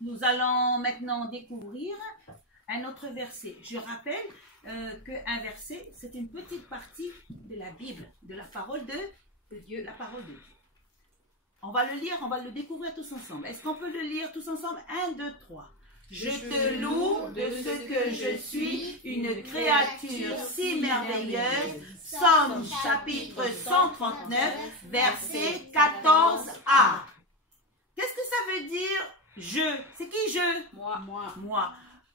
Nous allons maintenant découvrir un autre verset. Je rappelle qu'un verset, c'est une petite partie de la Bible, de la parole de Dieu, la parole de Dieu. On va le lire, on va le découvrir tous ensemble. Est-ce qu'on peut le lire tous ensemble? 1, 2, 3. Je te loue de ce que je suis, une créature si merveilleuse. Somme chapitre 139, verset 14a. Qu'est-ce que ça veut dire je? C'est qui je? Moi.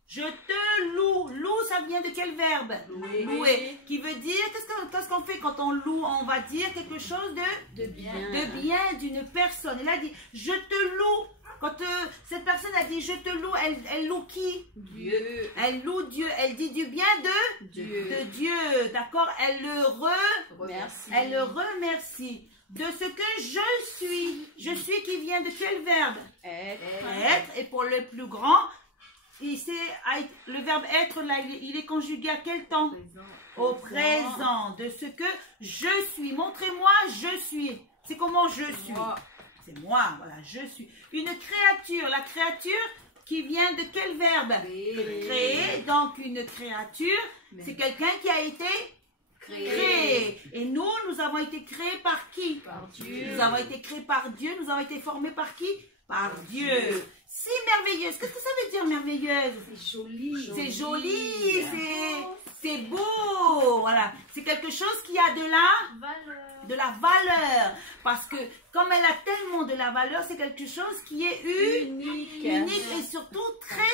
Je te loue. Loue, ça vient de quel verbe? Louer. Qui veut dire, qu'est-ce qu'on fait quand on loue? On va dire quelque chose de bien d'une personne. Elle a dit, je te loue. Quand cette personne a dit, je te loue, elle loue qui? Dieu. Elle loue Dieu. Elle dit du bien de Dieu. D'accord? Elle le remercie. De ce que je suis. Je suis qui vient de quel verbe? Être. Et pour le plus grand, le verbe être, là, il est conjugué à quel temps? Au présent. De ce que je suis. Montrez-moi, je suis. C'est comment je suis? C'est moi, voilà, je suis. Une créature. La créature qui vient de quel verbe? Créer. Donc, une créature, c'est quelqu'un qui a été créé. Et nous avons été créés par qui? Par Dieu. Nous avons été créés par Dieu. Nous avons été formés par qui? Par Dieu. Si merveilleuse. Qu'est-ce que ça veut dire merveilleuse? C'est joli. C'est joli. C'est beau. Voilà. C'est quelque chose qui a de la valeur. Parce que comme elle a tellement de la valeur, c'est quelque chose qui est unique et surtout très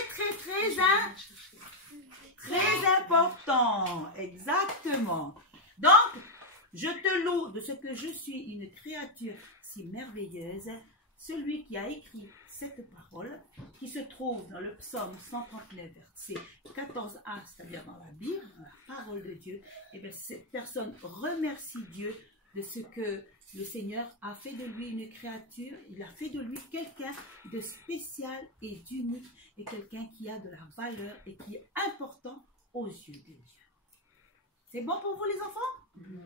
important. Exactement. Donc, je te loue de ce que je suis, une créature si merveilleuse. Celui qui a écrit cette parole, qui se trouve dans le psaume 139, verset 14a, c'est-à-dire dans la Bible, dans la parole de Dieu, et bien cette personne remercie Dieu de ce que le Seigneur a fait de lui une créature. Il a fait de lui quelqu'un de spécial et d'unique, et quelqu'un qui a de la valeur et qui est important aux yeux de Dieu. C'est bon pour vous les enfants?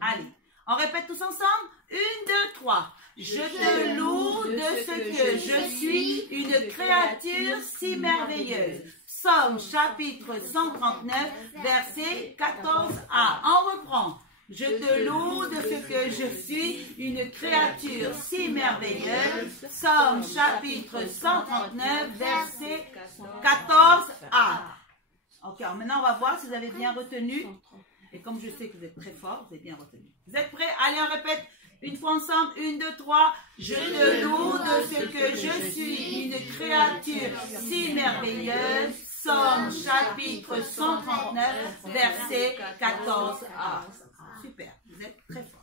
Allez, on répète tous ensemble. 1, 2, 3. Je te loue de ce que je suis, une créature si merveilleuse. Somme chapitre 139, verset 14a. On reprend. Je te loue de ce que je suis, une créature si merveilleuse. Somme chapitre 139, verset 14a. Ok, alors maintenant on va voir si vous avez bien retenu. Et comme je sais que vous êtes très fort, vous avez bien retenu. Vous êtes prêts? Allez, on répète une fois ensemble. 1, 2, 3. Je te loue de ce que je suis, une créature si merveilleuse. Somme chapitre 139, verset 14a. Super, vous êtes très fort.